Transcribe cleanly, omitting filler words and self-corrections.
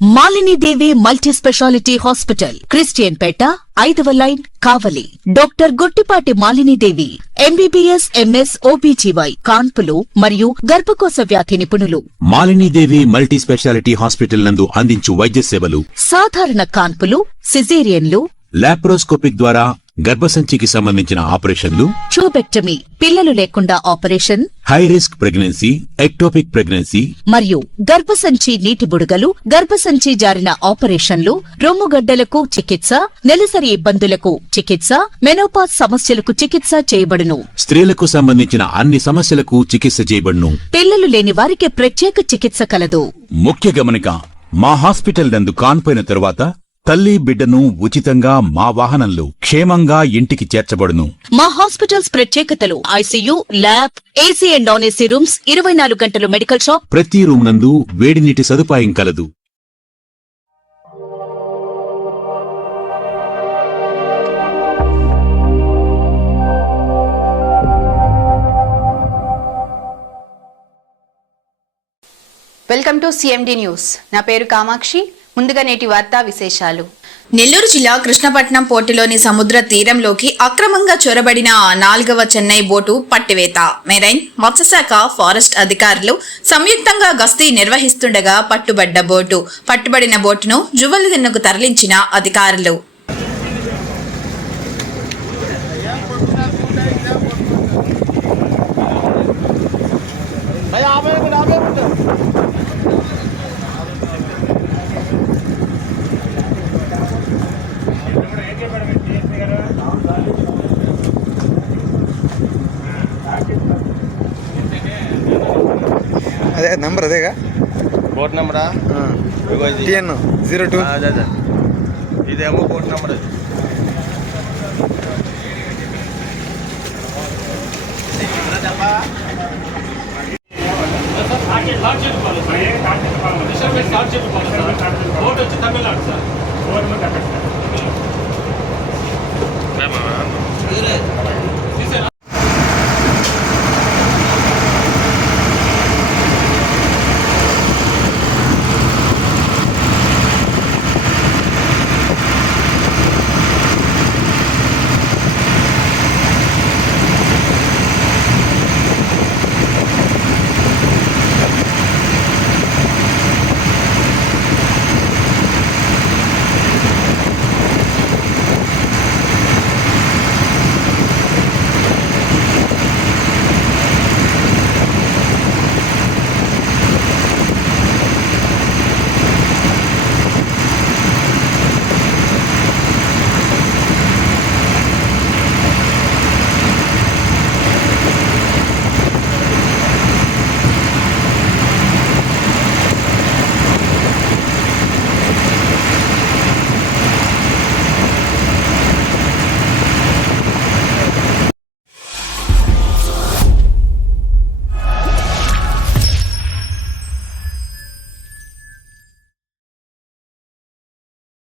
Malini Devi multi specialty hospital, Christian Peta, 5వ line, Kavali. Doctor Guttipati Malinidevi, MBBS, MS, OBGY, కాన్పులు మరియు గర్భకోశ వ్యాధి నిపుణులు. మాలినీదేవి మల్టీ స్పెషాలిటీ హాస్పిటల్ నందు అందించు వైద్య సేవలు: సాధారణ కాన్పులు, సిజేరియన్లు, లాప్రోస్కోపిక్ ద్వారా గర్భసంచికి సంబంధించిన ఆపరేషన్లు, ట్యూబెక్టమీ, పిల్లలు లేకుండా operation, high risk pregnancy, ectopic pregnancy మరియు గర్భసంచి నీటి బుడగలు, గర్భసంచి జారిన ఆపరేషన్లు, రొమ్ముగడ్డలకు చికిత్స, నెలసరి ఇబ్బందులకు చికిత్స, మెనోపాజ్ సమస్యలకు చికిత్స చేయబడును. స్త్రీలకు సంబంధించిన అన్ని సమస్యలకు చికిత్స చేయబడును. పిల్లలు లేని వారికి ప్రత్యేక చికిత్స కలదు. ముఖ్య గమనిక: మా హాస్పిటల్ నందు కాన్పోయిన తరువాత తల్లి బిడ్డను ఉచితంగా మా వాహనంలో క్షేమంగా ఇంటికి చేర్చబడును. మా హాస్పిటల్స్ ప్రత్యేకతలు: ICU, lab, AC and non AC rooms, 24 గంటలు మెడికల్ షాప్, ప్రతి రూమ్ నందు వేడి నీటి సదుపాయం కలదు. Welcome to CMD news. నా పేరు కామాక్షి. ముందుగా నేటి వార్తా విశేషాలు. నెల్లూరు జిల్లా కృష్ణపట్నం పోర్టులోని సముద్ర తీరంలోకి అక్రమంగా చొరబడిన 4వ చెన్నై బోటు పట్టివేత. మెరైన్, మత్స్యశాఖ, ఫారెస్ట్ అధికారులు సంయుక్తంగా గస్తీ నిర్వహిస్తుండగా పట్టుబడిన బోటును జువ్వలిదిన్నకు తరలించిన అధికారులు. అదే నంబర్ అదేగా బోట్ నెంబరా TN 02 అదే ఇదేమో బోట్ నెంబర్. అది బోట్ వచ్చి తమిళనాడు సార్.